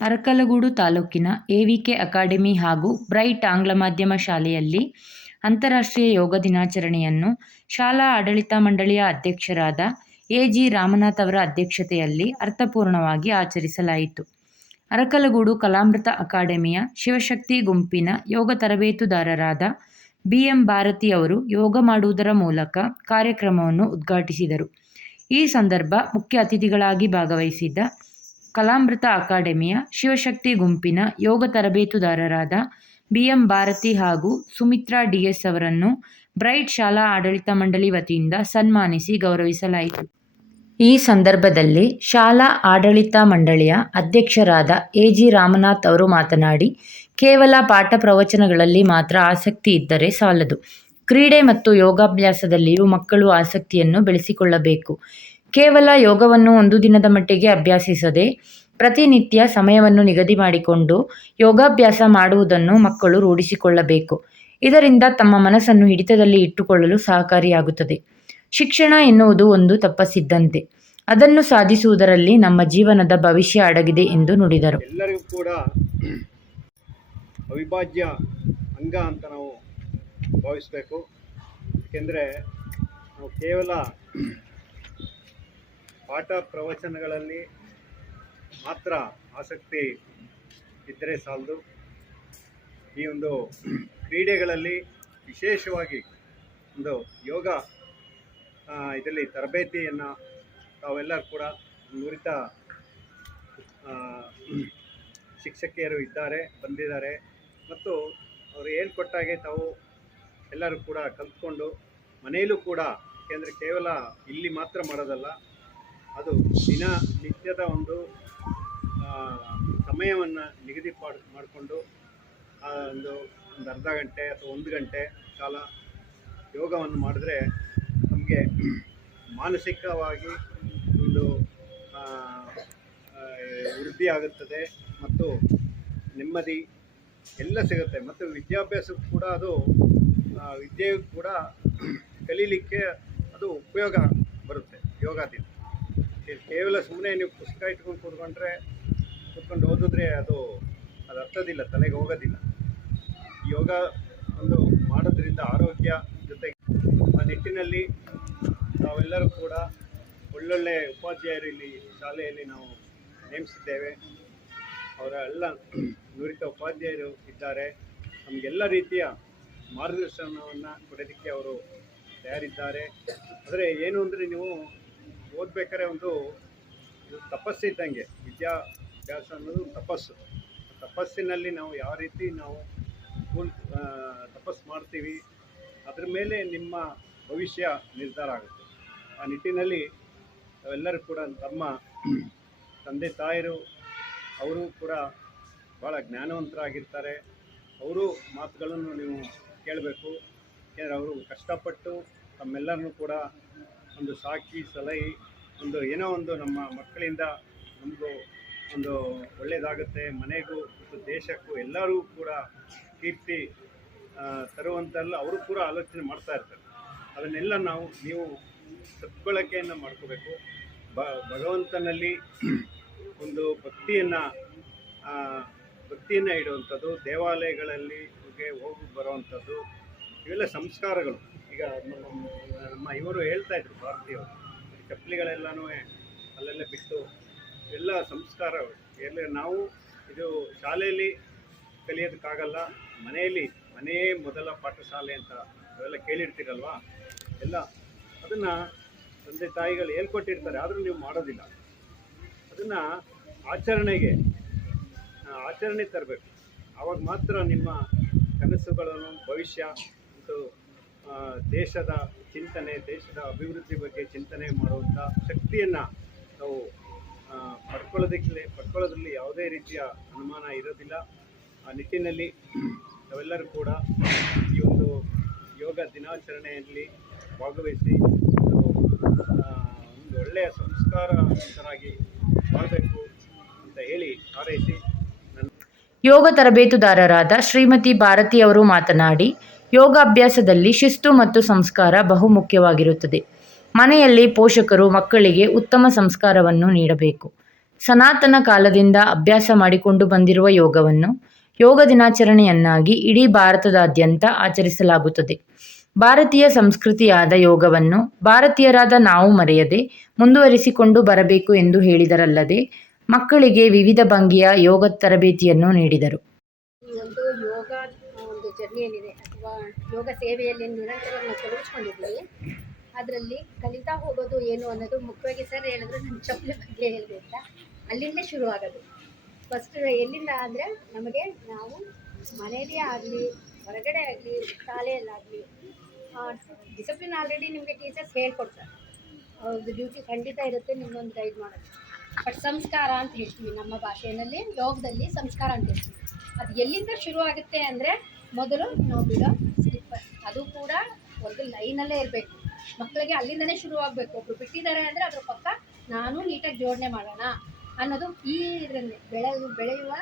ಅರಕಲಗೂಡು ತಾಲೂಕಿನ AVK academy ಹಾಗೂ bright ಆಂಗ್ಲ ಮಾಧ್ಯಮ ಶಾಲೆಯಲ್ಲಿ ಅಂತಾರಾಷ್ಟ್ರೀಯ ಯೋಗ ದಿನಾಚರಣೆಯನ್ನು ಶಾಲಾ ಆಡಳಿತ ಮಂಡಳಿಯ ಅಧ್ಯಕ್ಷರಾದ ಎ. ಜಿ. ರಾಮನಾಥ್ ಅವರ ಅಧ್ಯಕ್ಷತೆಯಲ್ಲಿ ಅರ್ಥಪೂರ್ಣವಾಗಿ ಆಚರಿಸಲಾಯಿತು. ಅರಕಲಗೂಡು ಕಲಾಮೃತ ಅಕಾಡೆಮಿಯ ಶಿವಶಕ್ತಿ ಗುಂಪಿನ ಯೋಗ ತರಬೇತುದಾರರಾದ ಬಿ. ಎಂ. ಭಾರತಿ ಅವರು ಯೋಗ ಮಾಡುವುದರ ಮೂಲಕ ಕಾರ್ಯಕ್ರಮವನ್ನು ಉದ್ಘಾಟಿಸಿದರು. ಈ ಸಂದರ್ಭ ಮುಖ್ಯ ಅತಿಥಿಗಳಾಗಿ ಭಾಗವಹಿಸಿದ್ದ ಕಲಾಮೃತ ಅಕಾಡೆಮಿಯ ಶಿವಶಕ್ತಿ ಗುಂಪಿನ ಯೋಗ ತರಬೇತುದಾರರಾದ ಬಿ. ಎಂ. ಭಾರತಿ ಹಾಗೂ ಸುಮಿತ್ರಾ ಡಿಎಸ್ ಅವರನ್ನು ಬ್ರೈಟ್ ಶಾಲಾ ಆಡಳಿತ ಮಂಡಳಿ ವತಿಯಿಂದ ಸನ್ಮಾನಿಸಿ ಗೌರವಿಸಲಾಯಿತು. ಈ ಸಂದರ್ಭದಲ್ಲಿ ಶಾಲಾ ಆಡಳಿತ ಮಂಡಳಿಯ ಅಧ್ಯಕ್ಷರಾದ ಎ. ಜಿ. ರಾಮನಾಥ್ ಅವರು ಮಾತನಾಡಿ, ಕೇವಲ ಪಾಠ ಪ್ರವಚನಗಳಲ್ಲಿ ಮಾತ್ರ ಆಸಕ್ತಿ ಇದ್ದರೆ ಸಾಲದು. ಕ್ರೀಡೆ ಮತ್ತು ಯೋಗಾಭ್ಯಾಸದಲ್ಲಿಯೂ ಮಕ್ಕಳು ಆಸಕ್ತಿಯನ್ನು ಬೆಳೆಸಿಕೊಳ್ಳಬೇಕು. ಕೇವಲ ಯೋಗವನ್ನು ಒಂದು ದಿನದ ಮಟ್ಟಿಗೆ ಅಭ್ಯಾಸಿಸದೆ ಪ್ರತಿನಿತ್ಯ ಸಮಯವನ್ನು ನಿಗದಿ ಮಾಡಿಕೊಂಡು ಯೋಗಾಭ್ಯಾಸ ಮಾಡುವುದನ್ನು ಮಕ್ಕಳು ರೂಢಿಸಿಕೊಳ್ಳಬೇಕು. ಇದರಿಂದ ತಮ್ಮ ಮನಸ್ಸನ್ನು ಹಿಡಿತದಲ್ಲಿ ಇಟ್ಟುಕೊಳ್ಳಲು ಸಹಕಾರಿಯಾಗುತ್ತದೆ. ಶಿಕ್ಷಣ ಎನ್ನುವುದು ಒಂದು ತಪ್ಪಸಿದ್ದಂತೆ ಅದನ್ನು ಸಾಧಿಸುವುದರಲ್ಲಿ ನಮ್ಮ ಜೀವನದ ಭವಿಷ್ಯ ಅಡಗಿದೆ ಎಂದು ನುಡಿದರು. ಎಲ್ಲರಿಗೂ ಕೂಡ ಅವಿಭಾಜ್ಯ ಅಂಗ ಅಂತ ನಾವು ಭಾವಿಸಬೇಕು ಏಕೆಂದರೆ ನಾವು ಕೇವಲ ಪಾಠ ಪ್ರವಚನಗಳಲ್ಲಿ ಮಾತ್ರ ಆಸಕ್ತಿ ಇದ್ದರೆ ಸಾಲದು. ಈ ಒಂದು ಕ್ರೀಡೆಗಳಲ್ಲಿ ವಿಶೇಷವಾಗಿ ಒಂದು ಯೋಗ ಇದರಲ್ಲಿ ತರಬೇತಿಯನ್ನು ತಾವೆಲ್ಲರೂ ಕೂಡ ನುರಿತ ಶಿಕ್ಷಕಿಯರು ಇದ್ದಾರೆ, ಬಂದಿದ್ದಾರೆ. ಮತ್ತು ಅವರು ಹೇಳ್ಕೊಟ್ಟಾಗೆ ತಾವು ಎಲ್ಲರೂ ಕೂಡ ಕಲ್ತ್ಕೊಂಡು ಮನೆಯಲ್ಲೂ ಕೂಡ ಏಕೆಂದರೆ ಕೇವಲ ಇಲ್ಲಿ ಮಾತ್ರ ಮಾಡೋದಲ್ಲ ಅದು ದಿನ ನಿತ್ಯದ ಒಂದು ಸಮಯವನ್ನು ನಿಗದಿ ಮಾಡಿಕೊಂಡು ಒಂದು ಒಂದು ಅರ್ಧ ಗಂಟೆ ಅಥವಾ ಒಂದು ಗಂಟೆ ಕಾಲ ಯೋಗವನ್ನು ಮಾಡಿದ್ರೆ ನಮಗೆ ಮಾನಸಿಕವಾಗಿ ಒಂದು ವೃದ್ಧಿ ಆಗುತ್ತದೆ ಮತ್ತು ನೆಮ್ಮದಿ ಎಲ್ಲ ಸಿಗುತ್ತೆ. ಮತ್ತು ವಿದ್ಯಾಭ್ಯಾಸಕ್ಕೂ ಕೂಡ ಅದು ವಿದ್ಯೆಯು ಕೂಡ ಕಲೀಲಿಕ್ಕೆ ಅದು ಉಪಯೋಗ ಬರುತ್ತೆ ಯೋಗದಿಂದ. ಕೇವಲ ಸುಮ್ಮನೆ ನೀವು ಪುಸ್ತಕ ಇಟ್ಕೊಂಡು ಕೂತ್ಕೊಂಡ್ರೆ, ಕೂತ್ಕೊಂಡು ಓದಿದ್ರೆ ಅದು ಅದು ಅರ್ಥದಿಲ್ಲ, ತಲೆಗೆ ಹೋಗೋದಿಲ್ಲ. ಯೋಗ ಒಂದು ಮಾಡೋದ್ರಿಂದ ಆರೋಗ್ಯ ಜೊತೆಗೆ ಆ ನಿಟ್ಟಿನಲ್ಲಿ ನಾವೆಲ್ಲರೂ ಕೂಡ ಒಳ್ಳೊಳ್ಳೆ ಉಪಾಧ್ಯಾಯರು ಇಲ್ಲಿ ಶಾಲೆಯಲ್ಲಿ ನಾವು ನೇಮಿಸಿದ್ದೇವೆ. ಅವರ ಎಲ್ಲ ನುರಿತ ಉಪಾಧ್ಯಾಯರು ಇದ್ದಾರೆ. ನಮಗೆಲ್ಲ ರೀತಿಯ ಮಾರ್ಗದರ್ಶನವನ್ನು ಕೊಡೋದಕ್ಕೆ ಅವರು ತಯಾರಿದ್ದಾರೆ. ಆದರೆ ಏನು ಅಂದರೆ ನೀವು ಓದ್ಬೇಕಾದ್ರೆ ಒಂದು ಇದು ತಪಸ್ಸಿದ್ದಂಗೆ ವಿದ್ಯಾಭ್ಯಾಸ ಅನ್ನೋದು ತಪಸ್ಸು. ತಪಸ್ಸಿನಲ್ಲಿ ನಾವು ಯಾವ ರೀತಿ ನಾವು ಕೂಲ್ ತಪಸ್ಸು ಮಾಡ್ತೀವಿ, ಅದ್ರ ಮೇಲೆ ನಿಮ್ಮ ಭವಿಷ್ಯ ನಿರ್ಧಾರ ಆಗುತ್ತೆ. ಆ ನಿಟ್ಟಿನಲ್ಲಿ ನಾವೆಲ್ಲರೂ ಕೂಡ ತಮ್ಮ ತಂದೆ ತಾಯರು, ಅವರು ಕೂಡ ಭಾಳ ಜ್ಞಾನವಂತರಾಗಿರ್ತಾರೆ. ಅವರು ಮಾತುಗಳನ್ನು ನೀವು ಕೇಳಬೇಕು. ಯಾಕೆಂದರೆ ಅವರು ಕಷ್ಟಪಟ್ಟು ತಮ್ಮೆಲ್ಲರನ್ನೂ ಕೂಡ ಒಂದು ಸಾಕಿ ಸಲಹೆ, ಒಂದು ಏನೋ ಒಂದು ನಮ್ಮ ಮಕ್ಕಳಿಂದ ನಮಗೂ ಒಂದು ಒಳ್ಳೆಯದಾಗುತ್ತೆ ಮನೆಗೂ ಮತ್ತು ದೇಶಕ್ಕೂ ಎಲ್ಲರೂ ಕೂಡ ಕೀರ್ತಿ ತರುವಂತೆಲ್ಲ ಅವರು ಕೂಡ ಆಲೋಚನೆ ಮಾಡ್ತಾ ಇರ್ತಾರೆ. ಅದನ್ನೆಲ್ಲ ನಾವು, ನೀವು ಸದ್ಬಳಕೆಯನ್ನು ಮಾಡ್ಕೋಬೇಕು. ಬ ಭಗವಂತನಲ್ಲಿ ಒಂದು ಭಕ್ತಿಯನ್ನು ಭಕ್ತಿಯನ್ನು ಇಡುವಂಥದ್ದು, ದೇವಾಲಯಗಳಲ್ಲಿ ಹೋಗಿ ಬರುವಂಥದ್ದು, ಇವೆಲ್ಲ ಸಂಸ್ಕಾರಗಳು. ಈಗ ನಮ್ಮ ಇವರು ಹೇಳ್ತಾ ಇದ್ರು ಭಾರತೀಯವರು ಚಪ್ಪಲಿಗಳೆಲ್ಲನೂ ಅಲ್ಲಲ್ಲೇ ಬಿಟ್ಟು ಎಲ್ಲ ಸಂಸ್ಕಾರ ಎಲ್ಲ ನಾವು ಇದು ಶಾಲೆಯಲ್ಲಿ ಕಲಿಯೋದಕ್ಕಾಗಲ್ಲ ಮನೆಯಲ್ಲಿ ಮನೆಯೇ ಮೊದಲ ಪಾಠಶಾಲೆ ಅಂತ ಅವೆಲ್ಲ ಕೇಳಿರ್ತೀರಲ್ವಾ? ಎಲ್ಲ ಅದನ್ನು ತಂದೆ ತಾಯಿಗಳು ಹೇಳ್ಕೊಟ್ಟಿರ್ತಾರೆ ಆದರೂ ನೀವು ಮಾಡೋದಿಲ್ಲ. ಅದನ್ನು ಆಚರಣೆಗೆ ಆಚರಣೆ ತರಬೇಕು. ಆವಾಗ ಮಾತ್ರ ನಿಮ್ಮ ಕನಸುಗಳನ್ನು ಭವಿಷ್ಯ ಆ, ದೇಶದ ಚಿಂತನೆ, ದೇಶದ ಅಭಿವೃದ್ಧಿ ಬಗ್ಗೆ ಚಿಂತನೆ ಮಾಡುವಂಥ ಶಕ್ತಿಯನ್ನು ನಾವು ಪಡ್ಕೊಳ್ಳೋದಕ್ಕೆ, ಪಡ್ಕೊಳ್ಳೋದ್ರಲ್ಲಿ ಯಾವುದೇ ರೀತಿಯ ಅನುಮಾನ ಇರೋದಿಲ್ಲ. ಆ ನಿಟ್ಟಿನಲ್ಲಿ ನಾವೆಲ್ಲರೂ ಕೂಡ ಈ ಒಂದು ಯೋಗ ದಿನಾಚರಣೆಯಲ್ಲಿ ಭಾಗವಹಿಸಿ ಒಂದು ಒಳ್ಳೆಯ ಸಂಸ್ಕಾರವಂತರಾಗಿ ಮಾಡಬೇಕು ಅಂತ ಹೇಳಿ ಹಾರೈಸಿ ಯೋಗ ತರಬೇತುದಾರರಾದ ಶ್ರೀಮತಿ ಭಾರತಿ ಅವರು ಮಾತನಾಡಿ ಯೋಗಾಭ್ಯಾಸದಲ್ಲಿ ಶಿಸ್ತು ಮತ್ತು ಸಂಸ್ಕಾರ ಬಹುಮುಖ್ಯವಾಗಿರುತ್ತದೆ. ಮನೆಯಲ್ಲಿ ಪೋಷಕರು ಮಕ್ಕಳಿಗೆ ಉತ್ತಮ ಸಂಸ್ಕಾರವನ್ನು ನೀಡಬೇಕು. ಸನಾತನ ಕಾಲದಿಂದ ಅಭ್ಯಾಸ ಮಾಡಿಕೊಂಡು ಬಂದಿರುವ ಯೋಗವನ್ನು ಯೋಗ ದಿನಾಚರಣೆಯನ್ನಾಗಿ ಇಡೀ ಭಾರತದಾದ್ಯಂತ ಆಚರಿಸಲಾಗುತ್ತದೆ. ಭಾರತೀಯ ಸಂಸ್ಕೃತಿಯಾದ ಯೋಗವನ್ನು ಭಾರತೀಯರಾದ ನಾವು ಮರೆಯದೆ ಮುಂದುವರಿಸಿಕೊಂಡು ಬರಬೇಕು ಎಂದು ಹೇಳಿದರಲ್ಲದೆ ಮಕ್ಕಳಿಗೆ ವಿವಿಧ ಭಂಗಿಯ ಯೋಗ ತರಬೇತಿಯನ್ನು ನೀಡಿದರು. ಒಂದು ಒಂದು ಅಥವಾ ಯೋಗ ಸೇವೆಯಲ್ಲಿ ನಿರಂತರ ನಾವು ತೊಡಗಿಸ್ಕೊಂಡಿದ್ದೀವಿ ಅದರಲ್ಲಿ ಕಲಿತಾ ಹೋಗೋದು ಏನು ಅನ್ನೋದು ಮುಖ್ಯವಾಗಿ ಸರ್ ಹೇಳಿದ್ರು ನನ್ನ ಚಪ್ಪಲಿ ಬಗ್ಗೆ ಹೇಳಬೇಕ? ಅಲ್ಲಿಂದ ಶುರು ಆಗೋದು ಫಸ್ಟ್ ಎಲ್ಲಿಂದ ಅಂದರೆ ನಮಗೆ ನಾವು ಮನೆಯಲ್ಲಿ ಆಗಲಿ, ಹೊರಗಡೆ ಆಗಲಿ, ಶಾಲೆಯಲ್ಲಾಗಲಿ ಡಿಸಿಪ್ಲಿನ್ ಆಲ್ರೆಡಿ ನಿಮಗೆ ಟೀಚರ್ಸ್ ಹೇಳ್ಕೊಡ್ತಾರೆ. ಅವ್ರದ್ದು ಡ್ಯೂಟಿ ಖಂಡಿತ ಇರುತ್ತೆ ನಿಮ್ಮೊಂದು ಗೈಡ್ ಮಾಡೋದು ಬಟ್ ಸಂಸ್ಕಾರ ಅಂತ ಹೇಳ್ತೀವಿ ನಮ್ಮ ಭಾಷೆಯಲ್ಲಿ, ಯೋಗದಲ್ಲಿ ಸಂಸ್ಕಾರ ಅಂತ ಹೇಳ್ತೀವಿ. ಅದು ಎಲ್ಲಿಂದ ಶುರು ಆಗುತ್ತೆ ಅಂದರೆ ಮೊದಲು ನಾವು ಬಿಡೋ ಅದು ಕೂಡ ಒಂದು ಲೈನಲ್ಲೇ ಇರಬೇಕು. ಮಕ್ಕಳಿಗೆ ಅಲ್ಲಿಂದನೇ ಶುರು ಆಗಬೇಕು ಬಿಟ್ಟಿದ್ದಾರೆ ಅಂದರೆ ಅದ್ರ ಪಕ್ಕ ನಾನು ನೀಟಾಗಿ ಜೋಡಣೆ ಮಾಡೋಣ ಅನ್ನೋದು ಈ ಇದರಲ್ಲಿ ಬೆಳೆ, ಬೆಳೆಯುವ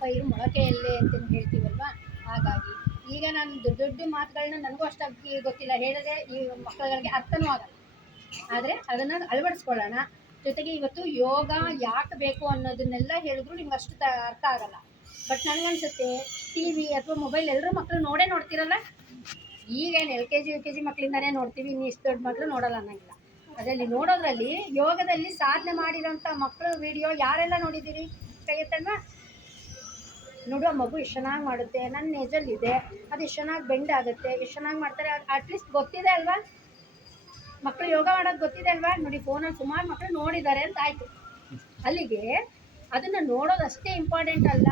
ಪೈರು ಮೊಳಕೆಯಲ್ಲೇ ಅಂತ ಹೇಳ್ತೀವಲ್ವಾ? ಹಾಗಾಗಿ ಈಗ ನಾನು ದೊಡ್ಡ ದೊಡ್ಡ ಮಾತುಗಳನ್ನ ನನಗೂ ಅಷ್ಟಾಗಿ ಗೊತ್ತಿಲ್ಲ. ಹೇಳಿದ್ರೆ ಈ ಮಕ್ಕಳುಗಳಿಗೆ ಅರ್ಥನೂ ಆಗಲ್ಲ. ಆದರೆ ಅದನ್ನು ಅಳವಡಿಸ್ಕೊಳ್ಳೋಣ. ಜೊತೆಗೆ ಇವತ್ತು ಯೋಗ ಯಾಕೆ ಬೇಕು ಅನ್ನೋದನ್ನೆಲ್ಲ ಹೇಳಿದ್ರು ನಿಮ್ಗೆ ಅಷ್ಟು ಅರ್ಥ ಆಗಲ್ಲ. ಬಟ್ ನನಗನ್ಸುತ್ತೆ ಟಿ ವಿ ಅಥವಾ ಮೊಬೈಲ್ ಎಲ್ಲರೂ ಮಕ್ಕಳು ನೋಡೇ ನೋಡ್ತಿರಲ್ಲ? ಈಗೇನು L K G U K G ಮಕ್ಕಳಿಂದನೇ ನೋಡ್ತೀವಿ, ಇನ್ನು ಇಷ್ಟು ದೊಡ್ಡ ಮಕ್ಕಳು ನೋಡಲ್ಲ ಅನ್ನಂಗಿಲ್ಲ. ಅದರಲ್ಲಿ ನೋಡೋದ್ರಲ್ಲಿ ಯೋಗದಲ್ಲಿ ಸಾಧನೆ ಮಾಡಿರೋಂಥ ಮಕ್ಕಳು ವಿಡಿಯೋ ಯಾರೆಲ್ಲ ನೋಡಿದ್ದೀರಿ? ಕೈಯತ್ತಲ್ವಾ ನೋಡುವ ಮಗು ಇಷ್ಟು ಚೆನ್ನಾಗಿ ಮಾಡುತ್ತೆ ನನ್ನ ಏಜಲ್ಲಿದೆ, ಅದು ಇಷ್ಟು ಚೆನ್ನಾಗಿ ಬೆಂಡ್ ಆಗುತ್ತೆ, ಇಷ್ಟು ಚೆನ್ನಾಗಿ ಮಾಡ್ತಾರೆ ಅಟ್ಲೀಸ್ಟ್ ಗೊತ್ತಿದೆ ಅಲ್ವಾ? ಮಕ್ಕಳು ಯೋಗ ಮಾಡೋದು ಗೊತ್ತಿದೆ ಅಲ್ವಾ? ನೋಡಿ ಫೋನಲ್ಲಿ ಸುಮಾರು ಮಕ್ಕಳು ನೋಡಿದ್ದಾರೆ ಅಂತ ಆಯಿತು. ಅಲ್ಲಿಗೆ ಅದನ್ನು ನೋಡೋದು ಅಷ್ಟೇ ಇಂಪಾರ್ಟೆಂಟ್ ಅಲ್ಲ.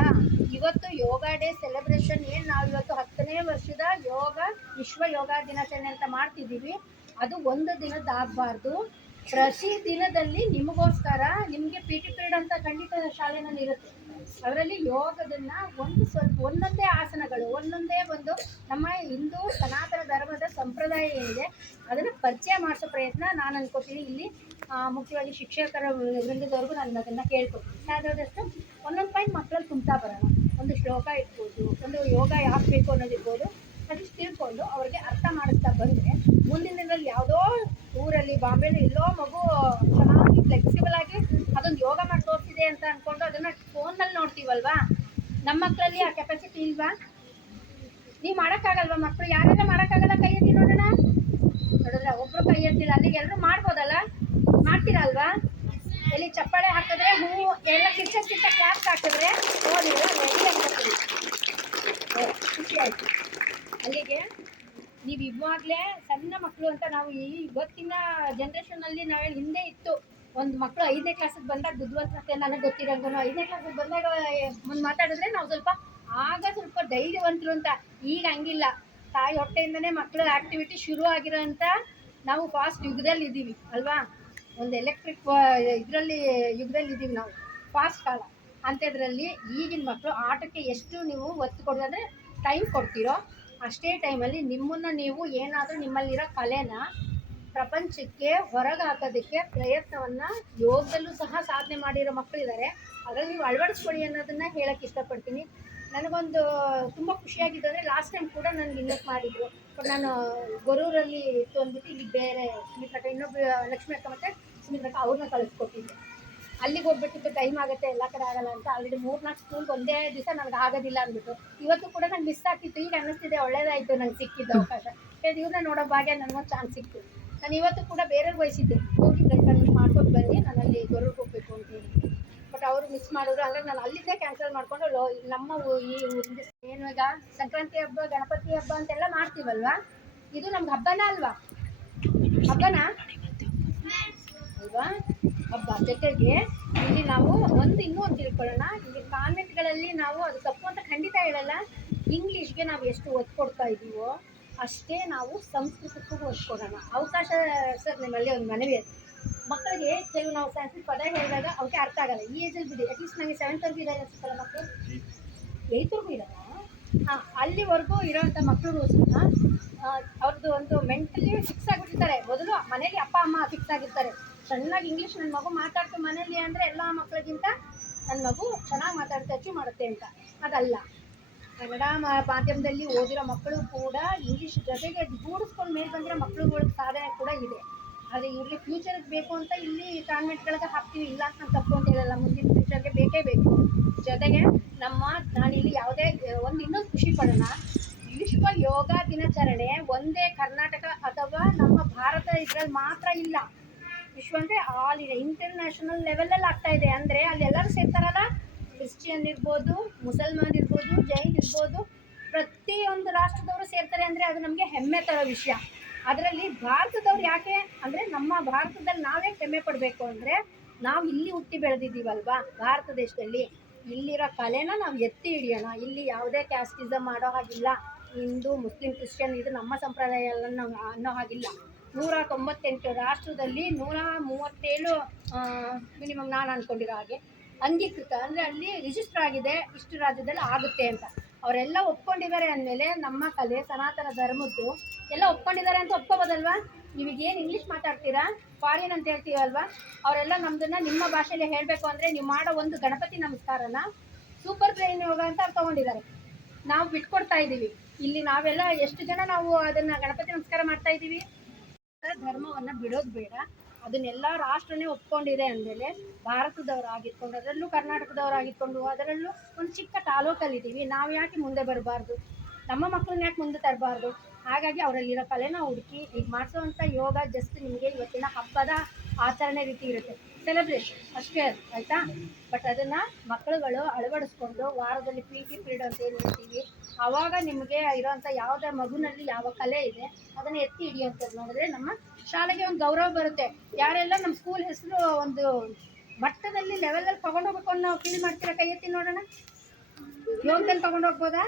ಇವತ್ತು ಯೋಗ ಡೇ ಸೆಲೆಬ್ರೇಷನ್ ಏನು ನಾವು ಇವತ್ತು ಹತ್ತನೇ ವರ್ಷದ ಯೋಗ, ವಿಶ್ವ ಯೋಗ ದಿನಾಚರಣೆ ಅಂತ ಮಾಡ್ತಿದ್ದೀವಿ ಅದು ಒಂದು ದಿನದ ಆಗಬಾರ್ದು. ಪ್ರತಿ ದಿನದಲ್ಲಿ ನಿಮಗೋಸ್ಕರ ನಿಮಗೆ ಪಿ ಟಿ ಪೀರಿಯಡ್ ಅಂತ ಖಂಡಿತ ಶಾಲೆನಲ್ಲಿ ಇರುತ್ತೆ ಅದರಲ್ಲಿ ಯೋಗದನ್ನ ಒಂದು ಸ್ವಲ್ಪ ಒಂದೊಂದೇ ಆಸನಗಳು, ಒಂದೊಂದೇ ಒಂದು ನಮ್ಮ ಹಿಂದೂ ಸನಾತನ ಧರ್ಮದ ಸಂಪ್ರದಾಯ ಏನಿದೆ, ಅದನ್ನು ಪರಿಚಯ ಮಾಡಿಸೋ ಪ್ರಯತ್ನ ನಾನು ಅನ್ಕೋತೀನಿ. ಇಲ್ಲಿ ಮುಖ್ಯವಾಗಿ ಶಿಕ್ಷಕರ ವೃಂದದವರೆಗೂ ನಾನು ಅದನ್ನು ಕೇಳ್ಕೊತೀನಿ. ಸಾಧ್ಯವಾದಷ್ಟು ಒಂದೊಂದು ಪಾಯಿಂಟ್ ಮಕ್ಕಳಲ್ಲಿ ತುಂಬ್ತಾ ಬರೋಣ. ಒಂದು ಶ್ಲೋಕ ಇರ್ಬೋದು, ಒಂದು ಯೋಗ ಯಾಕೆ ಬೇಕು ಅನ್ನೋದಿರ್ಬೋದು, ಅದಿಷ್ಟು ತಿಳ್ಕೊಂಡು ಅವ್ರಿಗೆ ಅರ್ಥ ಮಾಡಿಸ್ತಾ ಬಂದರೆ ಮುಂದಿನ ದಿನದಲ್ಲಿ ಯಾವುದೋ ಊರಲ್ಲಿ, ಬಾಂಬೆಲಿ ಎಲ್ಲೋ ಮಗು ಚೆನ್ನಾಗಿ ಫ್ಲೆಕ್ಸಿಬಲ್ ಆಗಿ ಅದೊಂದು ಯೋಗ ಮಾಡಿ ತೋರಿಸಿದೆ ಅಂತ ಅಂದ್ಕೊಂಡು ಅದನ್ನು ಫೋನಲ್ಲಿ ನೋಡ್ತೀವಲ್ವಾ? ನಮ್ಮ ಮಕ್ಕಳಲ್ಲಿ ಆ ಕೆಪಾಸಿಟಿ ಇಲ್ವಾ? ನೀವು ಮಾಡೋಕ್ಕಾಗಲ್ವಾ ಮಕ್ಕಳು ಯಾರೆಲ್ಲ ಮಾಡೋಕ್ಕಾಗಲ್ಲ ಕೈ ಎತ್ತಿ ನೋಡೋಣ? ನೋಡಿದ್ರೆ, ಒಬ್ರು ಕೈ ಎತ್ತಿಲ್ಲ, ಅಲ್ಲಿಗೆ ಎಲ್ಲರೂ ಮಾಡ್ಬೋದಲ್ಲ? ಮಾಡ್ತೀರಲ್ವಾ? ಎಲ್ಲಿ ಚಪ್ಪಾಳೆ ಹಾಕಿದ್ರೆ ಹೂವು ಎಲ್ಲ ಕಿರ್ಚ ಕಿರ್ಚ ಕ್ಲಾಸ್ ಹಾಕಿದ್ರೆ ಹೋದಿಲ್ಲ ರೆಡಿ ಆಗ್ತೀವಿ ಖುಷಿ ಆಯಿತು. ಅಲ್ಲಿಗೆ ನೀವು ಇವಾಗಲೇ ಸಣ್ಣ ಮಕ್ಕಳು ಅಂತ ನಾವು ಈ ಇವತ್ತಿನ ಜನ್ರೇಷನಲ್ಲಿ ನಾವು ಹಿಂದೆ ಇತ್ತು. ಒಂದು ಮಕ್ಕಳು ಐದನೇ ಕ್ಲಾಸಿಗೆ ಬಂದಾಗ ಬುದ್ಧಿವಂತತೆ ನನಗೆ ಗೊತ್ತಿರೋಂಗೂ ಐದನೇ ಕ್ಲಾಸಿಗೆ ಬಂದಾಗ ಮುಂದೆ ಮಾತಾಡಿದ್ರೆ ನಾವು ಸ್ವಲ್ಪ ಆಗ ಸ್ವಲ್ಪ ಧೈರ್ಯವಂತರು ಅಂತ. ಈಗ ಹಂಗಿಲ್ಲ. ತಾಯಿ ಹೊಟ್ಟೆಯಿಂದನೇ ಮಕ್ಕಳ ಆ್ಯಕ್ಟಿವಿಟಿ ಶುರು ಆಗಿರೋಂಥ ನಾವು ಫಾಸ್ಟ್ ಯುಗದಲ್ಲಿ ಇದ್ದೀವಿ ಅಲ್ವಾ? ಒಂದು ಎಲೆಕ್ಟ್ರಿಕ್ ಇದರಲ್ಲಿ ಯುಗದಲ್ಲಿ ಇದ್ದೀವಿ ನಾವು ಫಾಸ್ಟ್ ಕಾಲ. ಅಂಥದ್ರಲ್ಲಿ ಈಗಿನ ಮಕ್ಕಳು ಆಟಕ್ಕೆ ಎಷ್ಟು ನೀವು ಒತ್ತು ಕೊಡೋದಂದರೆ ಟೈಮ್ ಕೊಡ್ತೀರೋ ಅಷ್ಟೇ ಟೈಮಲ್ಲಿ ನಿಮ್ಮನ್ನು ನೀವು ಏನಾದರೂ ನಿಮ್ಮಲ್ಲಿರೋ ಕಲೆನ ಪ್ರಪಂಚಕ್ಕೆ ಹೊರಗೆ ಹಾಕೋದಕ್ಕೆ ಪ್ರಯತ್ನವನ್ನು ಯೋಗದಲ್ಲೂ ಸಹ ಸಾಧನೆ ಮಾಡಿರೋ ಮಕ್ಕಳಿದ್ದಾರೆ ಅದರಲ್ಲಿ ನೀವು ಅಳವಡಿಸ್ಕೊಳ್ಳಿ ಅನ್ನೋದನ್ನು ಹೇಳಕ್ಕೆ ಇಷ್ಟಪಡ್ತೀನಿ. ನನಗೊಂದು ತುಂಬ ಖುಷಿಯಾಗಿದ್ದು ಅಂದರೆ ಲಾಸ್ಟ್ ಟೈಮ್ ಕೂಡ ನನಗೆ ಇನ್ವೆಸ್ಟ್ ಮಾಡಿದ್ರು. ಬಟ್ ನಾನು ಗೊರೂರಲ್ಲಿ ಇತ್ತು ಅಂದ್ಬಿಟ್ಟು ಇಲ್ಲಿ ಬೇರೆ ಸ್ಮಿತ್ರಕ ಇನ್ನೊಬ್ಬ ಲಕ್ಷ್ಮೀ ಅಕ್ಕ ಮತ್ತು ಸುಮಿತ್ರಕ್ಕ ಅವ್ರನ್ನ ಕಳಿಸ್ಕೊಟ್ಟಿದ್ದೆ. ಅಲ್ಲಿಗೆ ಹೋಗ್ಬಿಟ್ಟಿದ್ದು ಟೈಮ್ ಆಗುತ್ತೆ, ಎಲ್ಲ ಕಡೆ ಆಗಲ್ಲ ಅಂತ. ಆಲ್ರೆಡಿ ಮೂರ್ನಾಲ್ಕು ಸ್ಕೂಲ್ಗೆ ಒಂದೇ ದಿವಸ ನನಗೆ ಆಗೋದಿಲ್ಲ ಅಂದ್ಬಿಟ್ಟು. ಇವತ್ತು ಕೂಡ ನಂಗೆ ಮಿಸ್ ಆಗ್ತಿತ್ತು. ಈಗ ಅನ್ನಿಸ್ತಿದೆ ಒಳ್ಳೇದಾಯಿತು, ನಂಗೆ ಸಿಕ್ಕಿದ್ದು ಅವಕಾಶ. ಇವ್ರನ್ನ ನೋಡೋ ಭಾಗ್ಯ ನನಗೊಂದು ಚಾನ್ಸ್ ಸಿಕ್ತು. ನಾನು ಇವತ್ತು ಕೂಡ ಬೇರೆಯವ್ರಿಗೆ ವಹಿಸಿದ್ದೆ ಹೋಗಿ ಬ್ರೆಡ್ ಮಾಡ್ಕೊಂಡು ಬನ್ನಿ, ನಾನು ಅಲ್ಲಿ ಗೊರೂರಿಗೆ ಹೋಗ್ಬೇಕು ಅಂತ ಬಟ್ ಅವರು ಮಿಸ್ ಮಾಡಿದ್ರು. ಅಂದ್ರೆ ನಾನು ಅಲ್ಲಿಂದೇ ಕ್ಯಾನ್ಸಲ್ ಮಾಡಿಕೊಂಡು ನಮ್ಮ ಈ ಊರಿಂದ ಏನು ಈಗ ಸಂಕ್ರಾಂತಿ ಹಬ್ಬ, ಗಣಪತಿ ಹಬ್ಬ ಅಂತೆಲ್ಲ ಮಾಡ್ತೀವಲ್ವಾ? ಇದು ನಮ್ಗೆ ಹಬ್ಬನ ಅಲ್ವಾ? ಹಬ್ಬನಾ? ಅಲ್ವಾ? ಹಬ್ಬ. ಜೊತೆಗೆ ಇಲ್ಲಿ ನಾವು ಒಂದು ಇನ್ನೂ ಒಂದು ತಿಳ್ಕೊಳ್ಳೋಣ. ಇಲ್ಲಿ ಕಾನ್ವೆಂಟ್ಗಳಲ್ಲಿ ನಾವು ಅದು ತಪ್ಪು ಅಂತ ಖಂಡಿತ ಹೇಳಲ್ಲ. ಇಂಗ್ಲೀಷ್ಗೆ ನಾವು ಎಷ್ಟು ಒತ್ತು ಕೊಡ್ತಾ ಇದ್ದೀವೋ ಅಷ್ಟೇ ನಾವು ಸಂಸ್ಕೃತಕ್ಕೂ ಓದ್ಕೊಡೋಣ ಕೊಡೋಣ ಅವಕಾಶ ಸರ್ ನಿಮ್ಮಲ್ಲಿ ಒಂದು ಮನವಿ ಅದು ಮಕ್ಕಳಿಗೆ ಕೆಲವು ನಾವು ಸಂಸ್ಕೃತ ಪದ ಹೇಳಿದಾಗ ಅವಕ್ಕೆ ಅರ್ಥ ಆಗಲ್ಲ. ಈ ಏಜಲ್ಲಿ ಬಿಡಿ. ಅಟ್ಲೀಸ್ಟ್ ನನಗೆ ಸೆವೆಂತ್ವರೆಗೂ ಇದೆ ಅನಿಸುತ್ತಲ್ಲ ಮಕ್ಕಳು? ಏಯ್ತ್ವರೆಗೂ ಇರೋಲ್ಲ ಹಾಂ, ಅಲ್ಲಿವರೆಗೂ ಇರೋವಂಥ ಮಕ್ಕಳು ಸಹ ಅವ್ರದ್ದು ಒಂದು ಮೆಂಟಲಿ ಫಿಕ್ಸ್ ಆಗಿಬಿಟ್ಟಿರ್ತಾರೆ. ಮೊದಲು ಮನೇಲಿ ಅಪ್ಪ, ಅಮ್ಮ ಫಿಕ್ಸ್ ಆಗಿರ್ತಾರೆ. ಚೆನ್ನಾಗಿ ಇಂಗ್ಲೀಷ್ ನನ್ನ ಮಗು ಮಾತಾಡ್ತು ಮನೇಲಿ ಅಂದರೆ ಎಲ್ಲ ಮಕ್ಕಳಿಗಿಂತ ನನ್ನ ಮಗು ಚೆನ್ನಾಗಿ ಮಾತಾಡ್ತಾ ಅಚ್ಚು ಮಾಡುತ್ತೆ ಅಂತ. ಅದಲ್ಲ. ಕನ್ನಡ ಮಾಧ್ಯಮದಲ್ಲಿ ಓದಿರೋ ಮಕ್ಕಳು ಕೂಡ ಇಂಗ್ಲೀಷ್ ಜೊತೆಗೆ ಗೂಡಿಸ್ಕೊಂಡು ಮೇಲೆ ಬಂದಿರೋ ಮಕ್ಕಳುಗಳ ಸಾಧನೆ ಕೂಡ ಇದೆ. ಆದರೆ ಇವ್ರಿಗೆ ಫ್ಯೂಚರ್ಗೆ ಬೇಕು ಅಂತ ಇಲ್ಲಿ ಕಾನ್ವೆಂಟ್ಗಳಿಗೆ ಹಾಕ್ತೀವಿ, ಇಲ್ಲ ಅಂತ ತಪ್ಪು ಅಂತ ಹೇಳಲ್ಲ. ಮುಂದಿನ ಫ್ಯೂಚರ್ಗೆ ಬೇಕೇ ಬೇಕು. ಜೊತೆಗೆ ನಮ್ಮ ನಾನಿಲ್ಲಿ ಯಾವುದೇ, ಒಂದು ಇನ್ನೊಂದು ಖುಷಿ ಪಡೋಣ. ವಿಶ್ವ ಯೋಗ ದಿನಾಚರಣೆ ಒಂದೇ ಕರ್ನಾಟಕ ಅಥವಾ ನಮ್ಮ ಭಾರತ ಇದರಲ್ಲಿ ಮಾತ್ರ ಇಲ್ಲ. ವಿಶ್ವ ಅಂದರೆ ಆಲ್ ಇದೆ. ಇಂಟರ್ನ್ಯಾಷನಲ್ ಲೆವೆಲಲ್ಲಿ ಆಗ್ತಾ ಇದೆ. ಅಂದರೆ ಅಲ್ಲಿ ಎಲ್ಲರೂ ಸೇರ್ತಾರಲ್ಲ? ಕ್ರಿಶ್ಚಿಯನ್ ಇರ್ಬೋದು, ಮುಸಲ್ಮಾನ್ ಇರ್ಬೋದು, ಜೈನ್ ಇರ್ಬೋದು, ಪ್ರತಿಯೊಂದು ರಾಷ್ಟ್ರದವರು ಸೇರ್ತಾರೆ ಅಂದರೆ ಅದು ನಮಗೆ ಹೆಮ್ಮೆ ತರೋ ವಿಷಯ. ಅದರಲ್ಲಿ ಭಾರತದವ್ರು ಯಾಕೆ ಅಂದರೆ ನಮ್ಮ ಭಾರತದಲ್ಲಿ ನಾವೇ ಹೆಮ್ಮೆ ಪಡಬೇಕು ಅಂದರೆ ನಾವು ಇಲ್ಲಿ ಹುಟ್ಟಿ ಬೆಳೆದಿದ್ದೀವಲ್ವಾ? ಭಾರತ ದೇಶದಲ್ಲಿ. ಇಲ್ಲಿರೋ ಕಲೆನ ನಾವು ಎತ್ತಿ ಹಿಡಿಯೋಣ. ಇಲ್ಲಿ ಯಾವುದೇ ಕ್ಯಾಸ್ಟಿಸಮ್ ಮಾಡೋ ಹಾಗಿಲ್ಲ. ಹಿಂದೂ, ಮುಸ್ಲಿಂ, ಕ್ರಿಶ್ಚಿಯನ್ ಇದು ನಮ್ಮ ಸಂಪ್ರದಾಯ ಅನ್ನೋ ಅನ್ನೋ ಹಾಗಿಲ್ಲ. ನೂರ ತೊಂಬತ್ತೆಂಟು ರಾಷ್ಟ್ರದಲ್ಲಿ ನೂರ ಮೂವತ್ತೇಳು ಮಿನಿಮಮ್ ನಾನು ಅಂದ್ಕೊಂಡಿರೋ ಹಾಗೆ. ಅಂಗೀಕೃತ ಅಂದರೆ ಅಲ್ಲಿ ರಿಜಿಸ್ಟರ್ ಆಗಿದೆ, ಇಷ್ಟು ರಾಜ್ಯದಲ್ಲಿ ಆಗುತ್ತೆ ಅಂತ. ಅವರೆಲ್ಲ ಒಪ್ಕೊಂಡಿದ್ದಾರೆ ಅಂದಮೇಲೆ ನಮ್ಮ ಕಲೆ, ಸನಾತನ ಧರ್ಮದ್ದು ಎಲ್ಲ ಒಪ್ಕೊಂಡಿದ್ದಾರೆ ಅಂತ ಒಪ್ಕೋಬೋದಲ್ವಾ? ಏನು ಇಂಗ್ಲೀಷ್ ಮಾತಾಡ್ತೀರಾ? ಫಾರಿನ್ ಅಂತ ಹೇಳ್ತೀವಲ್ವಾ? ಅವರೆಲ್ಲ ನಮ್ಮದನ್ನು ನಿಮ್ಮ ಭಾಷೆಯಲ್ಲಿ ಹೇಳಬೇಕು ಅಂದರೆ ನೀವು ಮಾಡೋ ಒಂದು ಗಣಪತಿ ನಮಸ್ಕಾರನ ಸೂಪರ್ ಬ್ರೈನ್ ಯೋಗ ಅಂತ ತಗೊಂಡಿದ್ದಾರೆ. ನಾವು ಬಿಟ್ಕೊಡ್ತಾ ಇದ್ದೀವಿ. ಇಲ್ಲಿ ನಾವೆಲ್ಲ ಎಷ್ಟು ಜನ ನಾವು ಅದನ್ನು ಗಣಪತಿ ನಮಸ್ಕಾರ ಮಾಡ್ತಾ ಇದ್ದೀವಿ? ಧರ್ಮವನ್ನು ಬಿಡೋದು ಬೇಡ. ಅದನ್ನೆಲ್ಲ ರಾಷ್ಟ್ರನೇ ಒಪ್ಕೊಂಡಿದೆ ಅಂದಮೇಲೆ ಭಾರತದವ್ರು ಆಗಿಟ್ಕೊಂಡು ಅದರಲ್ಲೂ ಕರ್ನಾಟಕದವ್ರು ಆಗಿಟ್ಕೊಂಡು ಅದರಲ್ಲೂ ಒಂದು ಚಿಕ್ಕ ತಾಲೂಕಲ್ಲಿದ್ದೀವಿ. ನಾವು ಯಾಕೆ ಮುಂದೆ ಬರಬಾರ್ದು? ನಮ್ಮ ಮಕ್ಕಳನ್ನ ಯಾಕೆ ಮುಂದೆ ತರಬಾರ್ದು? ಹಾಗಾಗಿ ಅವರಲ್ಲಿರೋ ಕಲೆನ ಹುಡುಕಿ, ಈಗ ಮಾಡಿಸೋವಂಥ ಯೋಗ ಜಸ್ಟ್ ನಿಮಗೆ ಇವತ್ತಿನ ಹಬ್ಬದ ಆಚರಣೆ ರೀತಿ ಇರುತ್ತೆ. ಸೆಲೆಬ್ರೇಷನ್ ಅಷ್ಟೇ ಆಯಿತಾ? ಬಟ್ ಅದನ್ನು ಮಕ್ಕಳುಗಳು ಅಳವಡಿಸ್ಕೊಂಡು ವಾರದಲ್ಲಿ ಪಿ ಟಿ ಪೀರಿಯಡ್ ಅಂತ ಏನು ಹೇಳ್ತೀವಿ ಆವಾಗ ನಿಮಗೆ ಇರೋವಂಥ ಯಾವುದೇ ಮಗುನಲ್ಲಿ ಯಾವ ಕಲೆ ಇದೆ, ಅದನ್ನು ಎತ್ತಿ ಹಿಡಿಯುವಂಥದ್ದು ನೋಡಿದ್ರೆ ನಮ್ಮ ಶಾಲೆಗೆ ಒಂದು ಗೌರವ ಬರುತ್ತೆ. ಯಾರೆಲ್ಲ ನಮ್ಮ ಸ್ಕೂಲ್ ಹೆಸರು ಒಂದು ಮಟ್ಟದಲ್ಲಿ ಲೆವೆಲಲ್ಲಿ ತೊಗೊಂಡೋಗ್ಬೇಕು ಅನ್ನೋ ಫೀಲ್ ಮಾಡ್ತೀರಾ ಕೈ ಎತ್ತಿ ನೋಡೋಣ? ಯೋಗದಲ್ಲಿ ತೊಗೊಂಡೋಗ್ಬೋದಾ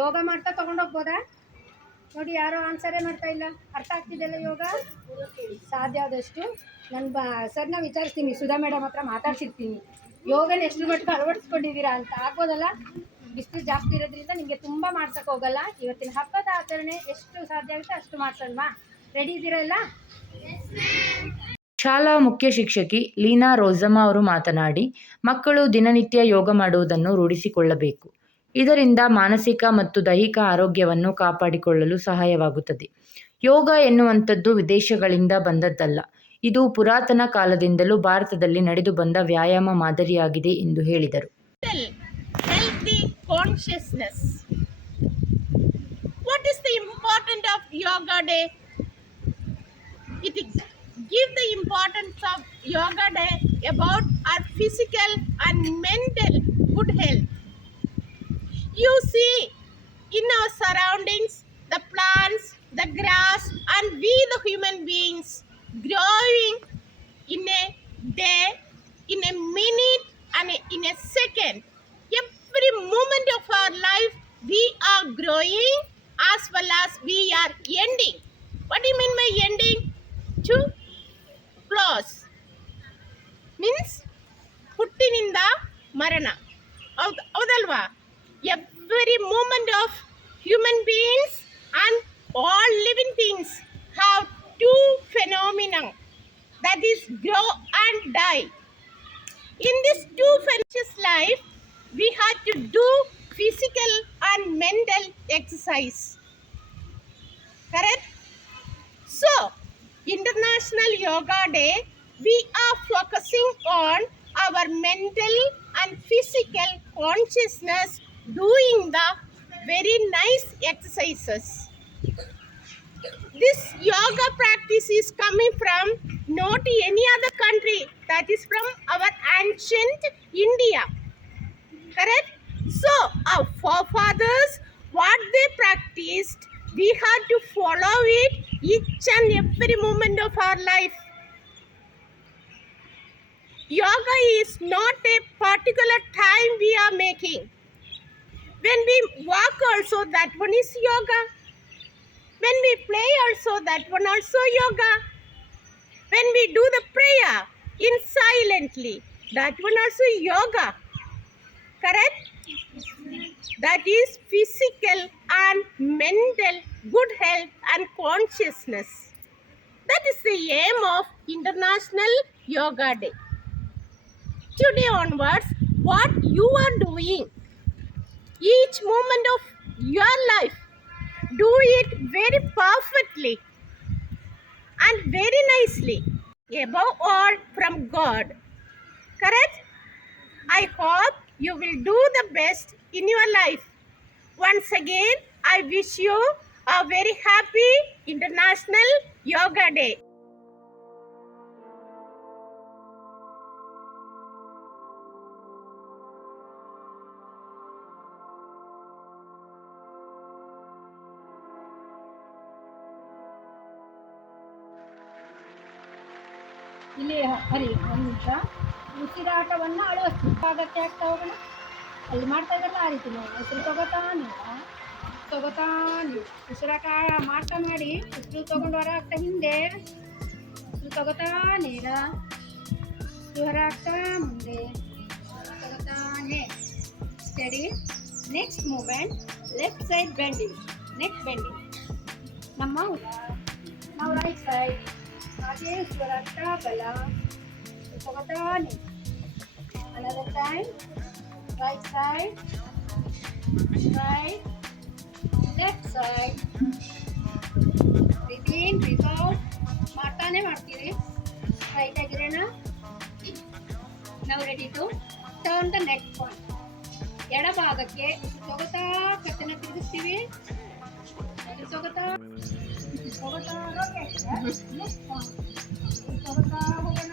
ಯೋಗ ಮಾಡ್ತಾ ತೊಗೊಂಡೋಗ್ಬೋದಾ ನೋಡಿ ಯಾರೋ ಆನ್ಸರೇ ಮಾಡ್ತಾ ಇಲ್ಲ. ಅರ್ಥ ಆಗ್ತಿದೆಯಲ್ಲ ಯೋಗ? ಸಾಧ್ಯ ಆದಷ್ಟು. ನನ್ನ ಬ ಸರ್ನ ವಿಚಾರಿಸ್ತೀನಿ. ಸುಧಾ ಮೇಡಮ್ ಹತ್ರ ಮಾತಾಡ್ಸಿರ್ತೀನಿ. ಯೋಗನ ಎಷ್ಟು ಮಟ್ಟ ಅಳವಡಿಸ್ಕೊಂಡಿದ್ದೀರಾ ಅಂತ. ಆಗ್ಬೋದಲ್ಲ? ಬಿಸಿಲು ಜಾಸ್ತಿ ಇರೋದ್ರಿಂದ ನಿಮಗೆ ತುಂಬ ಮಾಡ್ಸಕ್ಕೆ ಹೋಗಲ್ಲ. ಇವತ್ತಿನ ಹಬ್ಬದ ಆಚರಣೆ ಎಷ್ಟು ಸಾಧ್ಯ ಆಗುತ್ತೆ ಅಷ್ಟು ಮಾಡ್ಸಲ್ವಾ? ರೆಡಿ ಇದ್ದೀರಲ್ಲ ಶಾಲಾ ಮುಖ್ಯ ಶಿಕ್ಷಕಿ ಲೀನಾ ರೋಜಮ್ಮ ಅವರು ಮಾತನಾಡಿ ಮಕ್ಕಳು ದಿನನಿತ್ಯ ಯೋಗ ಮಾಡುವುದನ್ನು ರೂಢಿಸಿಕೊಳ್ಳಬೇಕು. ಇದರಿಂದ ಮಾನಸಿಕ ಮತ್ತು ದೈಹಿಕ ಆರೋಗ್ಯವನ್ನು ಕಾಪಾಡಿಕೊಳ್ಳಲು ಸಹಾಯವಾಗುತ್ತದೆ. ಯೋಗ ಎನ್ನುವಂಥದ್ದು ವಿದೇಶಗಳಿಂದ ಬಂದದ್ದಲ್ಲ. ಇದು ಪುರಾತನ ಕಾಲದಿಂದಲೂ ಭಾರತದಲ್ಲಿ ನಡೆದು ಬಂದ ವ್ಯಾಯಾಮ ಮಾದರಿಯಾಗಿದೆ ಎಂದು ಹೇಳಿದರು. Consciousness. What is the importance of yoga day? It give the importance of yoga day about our physical and mental good health. You see in our surroundings the plants, the grass, and we the human beings growing in a day, in a minute, and in a second Every moment of our life, we are growing as well as we are ending. What do you mean by ending? To close. Means ಹುಟ್ಟಿನಿಂದ ಮರಣ ಹೌದು ಹೌದಲ್ವಾ every moment of human beings and all living things have two phenomena that is grow and die in this two phases life we had to do physical and mental exercise. Correct? So international yoga day we are focusing on our mental and physical consciousness doing the very nice exercises. This yoga practice is coming from not any other country. That is from our ancient india correct? So our forefathers what they practiced we had to follow it each and every moment of our life. Yoga is not a particular time we are making. When we walk also that one is yoga. When we play also that one also yoga. When we do the prayer in silently that one also yoga correct that is physical and mental good health and consciousness that is the aim of international yoga day today onwards what you are doing each moment of your life do it very perfectly and very nicely. Above all, from God. Correct? I hope you will do the best in your life. Once again, I wish you a very happy International Yoga Day. ಇಲ್ಲಿ ಹರಿ ಒಂದು ನಿಮಿಷ ಉಸಿರಾಟವನ್ನು ಅಳವಡಿಸಿ ಆಗತ್ತೆ ಆಗ್ತಾ ಹೋಗೋಣ ಅಲ್ಲಿ ಮಾಡ್ತಾ ಇದ್ರಲ್ಲ ಆ ರೀತಿ ನೋಡಿ ಉಸಿರು ತಗೋತಾನೆ ತಗೋತಾನೆ ಉಸಿರಾಟ ಮಾಡ್ತಾ ಮಾಡಿ ಉಸಿರು ತಗೊಂಡು ಹೊರ ಆಗ್ತಾ ಹಿಂದೆ ಉಸಿರು ತಗೋತಾ ನೇರ ಹೊರ ಆಗ್ತಾ ಮುಂದೆ ತಗೋತಾನೆ steady next movement left side bending next bending ನಮ್ಮ ನಾವು ರೈಟ್ ಸೈಡ್ ಹಾಗೆ ಸ್ವರಾಟ ಬಲ ತಗೋತಾನೆ another time. Right side. Right. Left side. Breathe in ಮಾಡ್ತಾನೆ ಮಾಡ್ತೀವಿ. ರೈಟ್ ಆಗಿರೋಣ. ನಾವು ready to turn the neck point ಎಡಭಾಗಕ್ಕೆ ತೊಗೊತಾ ಕತ್ತನ ತಿರುಗಿಸ್ತೀವಿ. ತೊಗೊತಾ ತಗೋತಾ ಹೋಗೋಣ.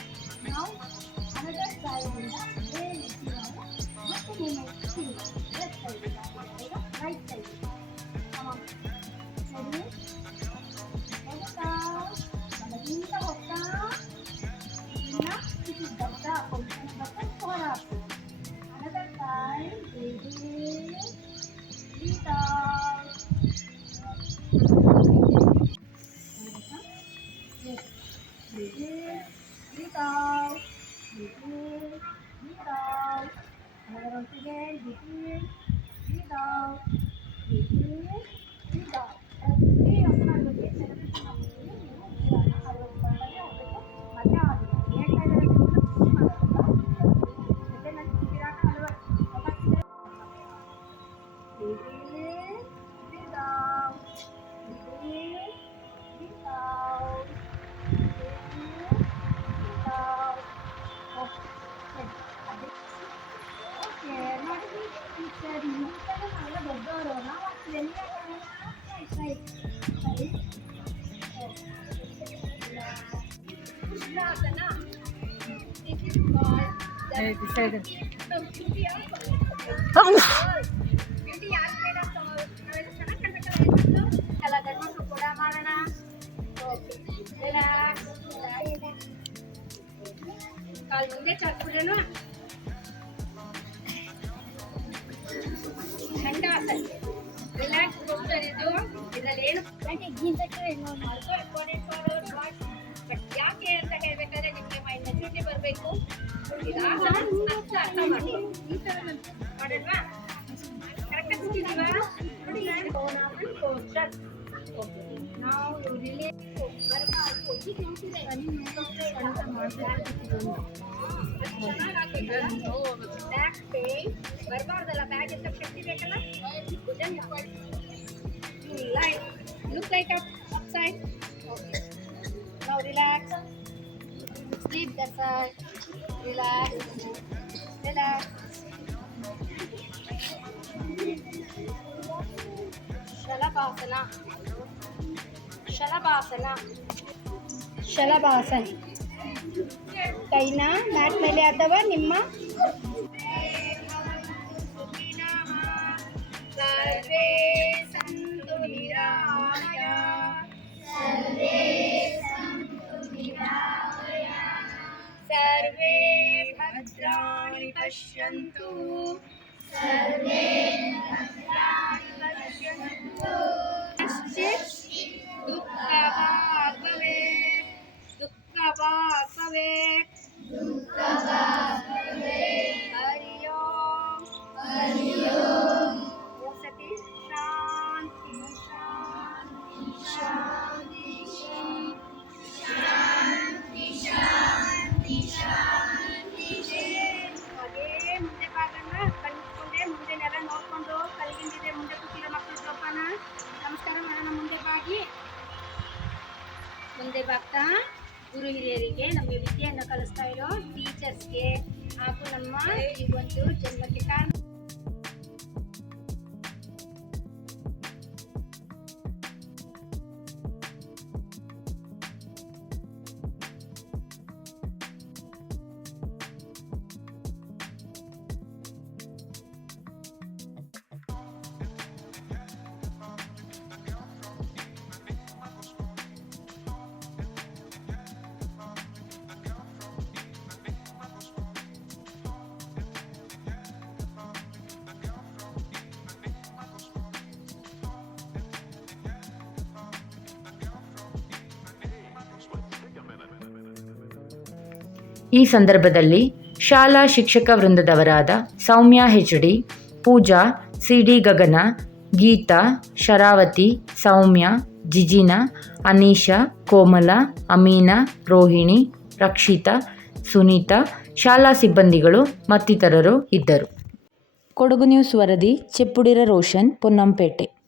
ರಿಲ್ಯಾಕ್ಸ್ ಕಾಲ್ ಮುಂದೆ ಚಾಚ್ಬಿಡೋಣ ಚಂಡ ರಿಲ್ಯಾಕ್ಸ್ ಕೊಡ್ತಾರೆ ಇದು ಇದರಲ್ಲಿ ಏನು ಬಟ್ ಯಾಕೆ ಅಂತ ಹೇಳ್ಬೇಕಾದ್ರೆ ನಿಮಗೆ ಮೈಂಡ್ ಮೆಚುರಿಟಿ ಬರಬೇಕು ಇದು ಆಸನ ಅರ್ಥ ಅರ್ಥ ಮಾಡಿ ಮಾಡೋಣವಾ ಕರೆಕ್ಟಾಗಿ ಕೂತಿದ್ದೀವಾ ನೋಡಿ ಪೋಸ್ಟರ್ ನಾವು ರಿಲೇ ಬರಬಾರ್ದು ಇದು ನಿಂತಿದೆ ಅಂತ ಬ್ಯಾಕ್ ಪೇನ್ ಬರಬಾರ್ದಲ್ಲ ಬ್ಯಾಗ್ ಎತ್ತ ಶಕ್ತಿ ಬೇಕಲ್ಲ like look like up up side okay now relax sleep that side relax relax shalabhasana shalabhasana shalabhasana ಕೈನ ಮ್ಯಾಟ್ ಮೇಲೆ ಅಥವಾ ನಿಮ್ಮ ಸರ್ವೇ ಗುರು ಹಿರಿಯರಿಗೆ ನಮಗೆ ವಿದ್ಯೆಯನ್ನು ಕಲಿಸ್ತಾ ಇರೋ ಟೀಚರ್ಸ್ಗೆ ಹಾಗೂ ನಮ್ಮ ಈ ಒಂದು ಜನ್ಮಕ್ಕೆ ಕಾರಣ ಈ ಸಂದರ್ಭದಲ್ಲಿ ಶಾಲಾ ಶಿಕ್ಷಕ ವೃಂದದವರಾದ Soumya H D, Pooja, C D Gagana, Geetha, Sharavathi, Soumya, Jijina, Aneesha, Komala, Ameena, Rohini, Rakshitha, Sunitha, ಶಾಲಾ ಸಿಬ್ಬಂದಿಗಳು ಮತ್ತಿತರರು ಇದ್ದರು. ಕೊಡಗು ನ್ಯೂಸ್ ವರದಿ, ಚೆಪ್ಪುಡಿರ ರೋಷನ್, ಪೊನ್ನಂಪೇಟೆ.